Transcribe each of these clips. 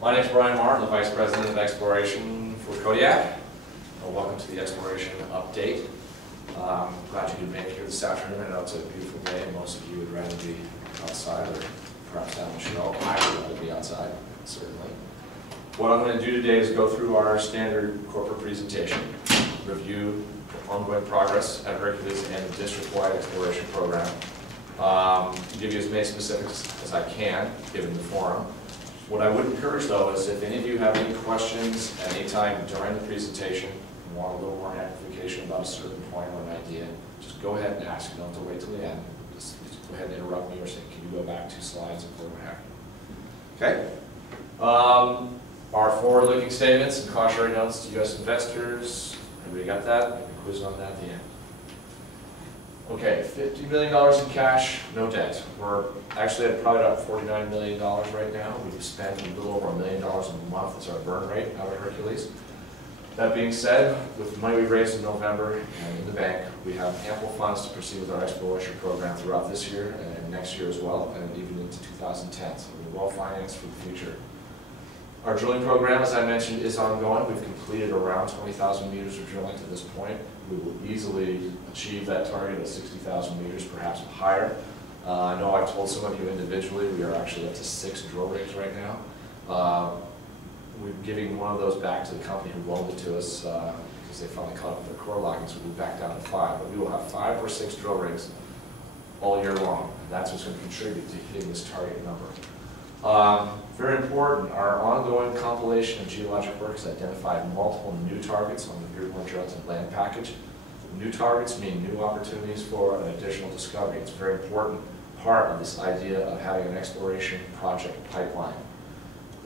My name is Brian Martin, the Vice President of Exploration for Kodiak. Welcome to the Exploration Update. Glad you could make it here this afternoon. I know it's a beautiful day and most of you would rather be outside or perhaps down the show. I would rather be outside, certainly. What I'm going to do today is go through our standard corporate presentation, review ongoing progress at Hercules and the district-wide exploration program. Give you as many specifics as I can, given the forum. What I would encourage, though, is if any of you have any questions at any time during the presentation, and want a little more amplification about a certain point or an idea, just go ahead and ask. You don't have to wait till the end. Just go ahead and interrupt me or say, can you go back 2 slides and what happened? Okay. Our forward-looking statements and cautionary notes to U.S. investors. Everybody got that? Maybe a quiz on that at the end. Okay, $50 million in cash, no debt. We're actually at probably about $49 million right now. We've spent a little over $1 million a month as our burn rate out of Hercules. That being said, with the money we raised in November and in the bank, we have ample funds to proceed with our exploration program throughout this year and next year as well, and even into 2010. So we're well financed for the future. Our drilling program, as I mentioned, is ongoing. We've completed around 20,000 meters of drilling to this point. We will easily achieve that target of 60,000 meters, perhaps higher. I know I've told some of you individually, we are actually up to 6 drill rigs right now. We're giving one of those back to the company who loaned it to us because they finally caught up with their core logging, so we'll be back down to 5. But we will have 5 or 6 drill rigs all year long. And that's what's going to contribute to hitting this target number. Very important, our ongoing compilation of geologic work has identified multiple new targets on the Beardmore Geraldton land package. New targets mean new opportunities for an additional discovery. It's a very important part of this idea of having an exploration project pipeline.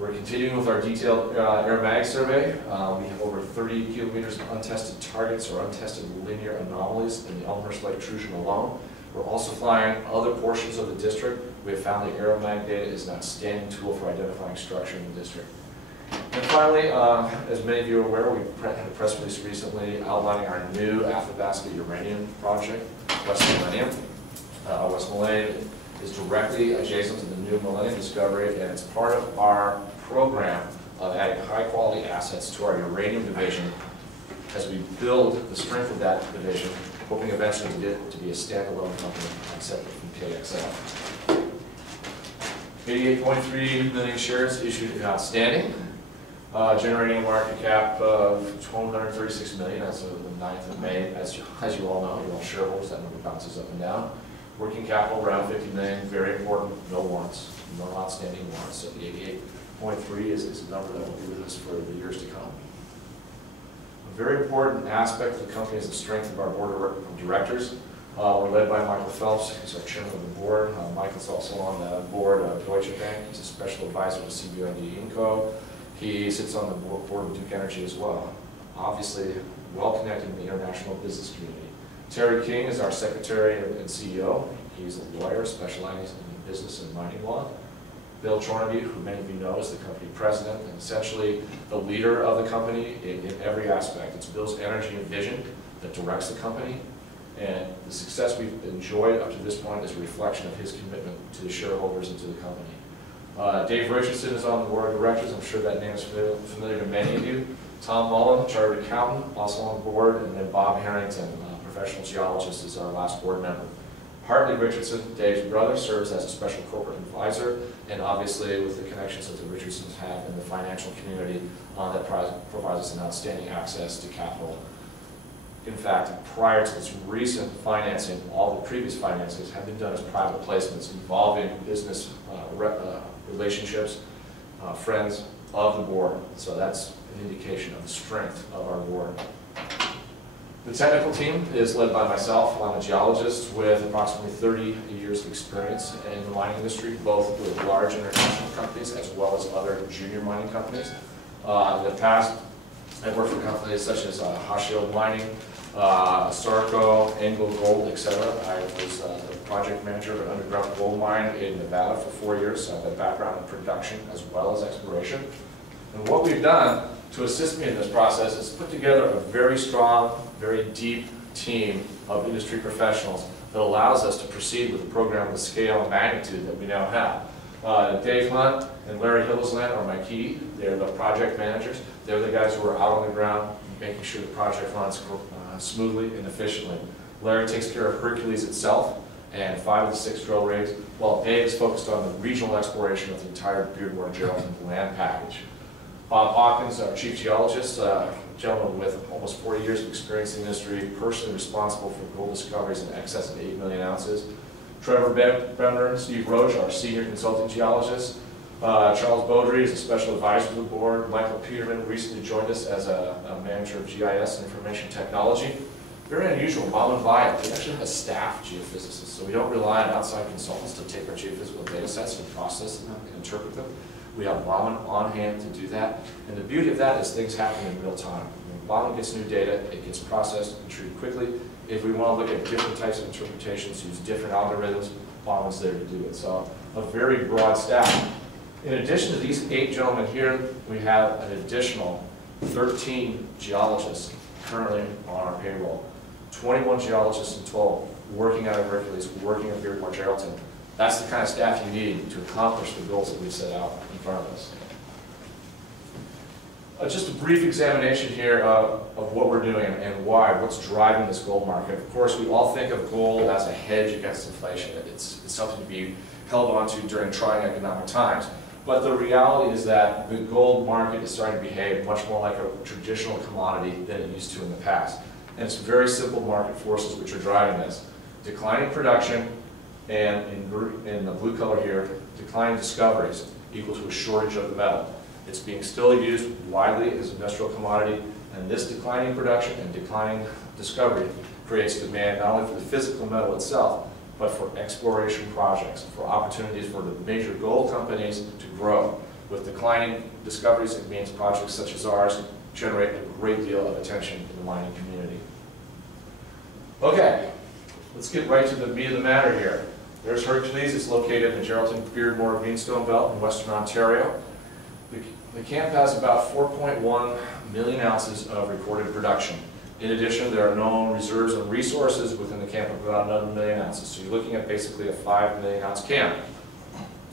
We're continuing with our detailed aromatic survey. We have over 30 kilometers of untested targets or untested linear anomalies in the Elmhurst Lake intrusion alone. We're also flying other portions of the district. We have found that aeromag data is an outstanding tool for identifying structure in the district. And finally, as many of you are aware, we had a press release recently outlining our new Athabasca uranium project, West Millennium. West Millennium is directly adjacent to the new Millennium discovery, and it's part of our program of adding high-quality assets to our uranium division as we build the strength of that division, hoping eventually to get it to be a standalone company separate from KXL. 88.3 million shares issued and outstanding, generating a market cap of $236 million as of the 9th of May. As you all know, you're all shareholders, that number bounces up and down. Working capital around $50 million, very important, no warrants, no outstanding warrants. So the 88.3 is a number that will be with us for the years to come. A very important aspect of the company is the strength of our board of directors. We're led by Michael Phelps, who's our chairman of the board. Michael's also on the board of Deutsche Bank. He's a special advisor to CBRD Inco. He sits on the board of Duke Energy as well. Obviously, well connected in the international business community. Terry King is our secretary and CEO. He's a lawyer specializing in business and mining law. Bill Chornaby, who many of you know, is the company president and essentially the leader of the company in every aspect. It's Bill's energy and vision that directs the company. And the success we've enjoyed up to this point is a reflection of his commitment to the shareholders and to the company. Dave Richardson is on the board of directors. I'm sure that name is familiar to many of you. Tom Mullen, chartered accountant, also on the board. And then Bob Harrington, professional geologist, is our last board member. Hartley Richardson, Dave's brother, serves as a special corporate advisor. And obviously with the connections that the Richardsons have in the financial community, that provides us an outstanding access to capital. In fact, prior to this recent financing, all the previous financings have been done as private placements involving business relationships, friends of the board. So that's an indication of the strength of our board. The technical team is led by myself. I'm a geologist with approximately 30 years of experience in the mining industry, both with large international companies as well as other junior mining companies. In the past, I've worked for companies such as Hochschild Mining, Sarco, Anglo Gold, etc. I was the project manager of an underground gold mine in Nevada for 4 years, so I have a background in production as well as exploration. And what we've done to assist me in this process is put together a very strong, very deep team of industry professionals that allows us to proceed with the program of the scale and magnitude that we now have. Dave Hunt and Larry Hillesland are my key. They're the project managers. They're the guys who are out on the ground making sure the project runs smoothly and efficiently. Larry takes care of Hercules itself and 5 of the 6 drill rigs, while Dave is focused on the regional exploration of the entire Beardmore Geraldton land package. Bob Hawkins, our chief geologist, a gentleman with almost 40 years of experience in the industry, personally responsible for gold discoveries in excess of 8 million ounces. Trevor Bemner and Steve Roche, our senior consulting geologist. Charles Beaudry is a special advisor to the board. Michael Peterman recently joined us as a manager of GIS and information technology. Very unusual, Mom and Via, they actually have staff geophysicists, so we don't rely on outside consultants to take our geophysical data sets and process them and interpret them. We have Bauman on hand to do that, and the beauty of that is things happen in real time. When Bauman gets new data, it gets processed and treated quickly. If we want to look at different types of interpretations, use different algorithms, Bauman's there to do it. So a very broad staff. In addition to these 8 gentlemen here, we have an additional 13 geologists currently on our payroll. 21 geologists in total working out of Hercules, working at Beardmore Geraldton. That's the kind of staff you need to accomplish the goals that we've set out in front of us. Just a brief examination here of what we're doing and why, what's driving this gold market. Of course, we all think of gold as a hedge against inflation. It's something to be held onto during trying economic times. But the reality is that the gold market is starting to behave much more like a traditional commodity than it used to in the past. And it's very simple market forces which are driving this. Declining production, and in the blue color here, declining discoveries equal to a shortage of the metal. It's being still used widely as an industrial commodity, and this declining production and declining discovery creates demand not only for the physical metal itself, but for exploration projects, for opportunities for the major gold companies to grow. With declining discoveries, it means projects such as ours generate a great deal of attention in the mining community. Okay, let's get right to the meat of the matter here. There's Hercules. It's located in the Geraldton-Beardmore Greenstone Belt in Western Ontario. The camp has about 4.1 million ounces of recorded production. In addition, there are known reserves and resources within the camp of about another 1 million ounces. So you're looking at basically a 5 million ounce camp.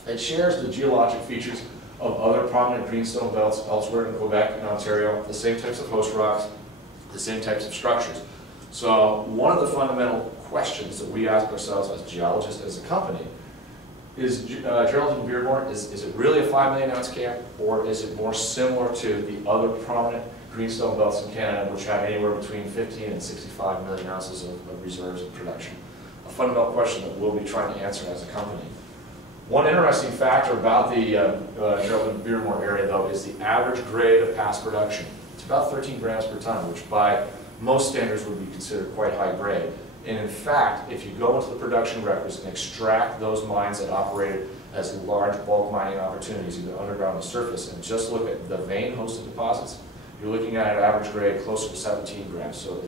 It shares the geologic features of other prominent greenstone belts elsewhere in Quebec and Ontario, the same types of host rocks, the same types of structures. So one of the fundamental questions that we ask ourselves as geologists, as a company, is Geraldton-Beardmore, is it really a 5 million ounce camp, or is it more similar to the other prominent greenstone belts in Canada, which have anywhere between 15 and 65 million ounces of reserves and production? A fundamental question that we'll be trying to answer as a company. One interesting factor about the Geraldton-Beardmore area, though, is the average grade of past production. It's about 13 grams per ton, which by most standards would be considered quite high grade. And in fact, if you go into the production records and extract those mines that operated as large bulk mining opportunities, either underground or surface, and just look at the vein hosted deposits, you're looking at an average grade closer to 17 grams. So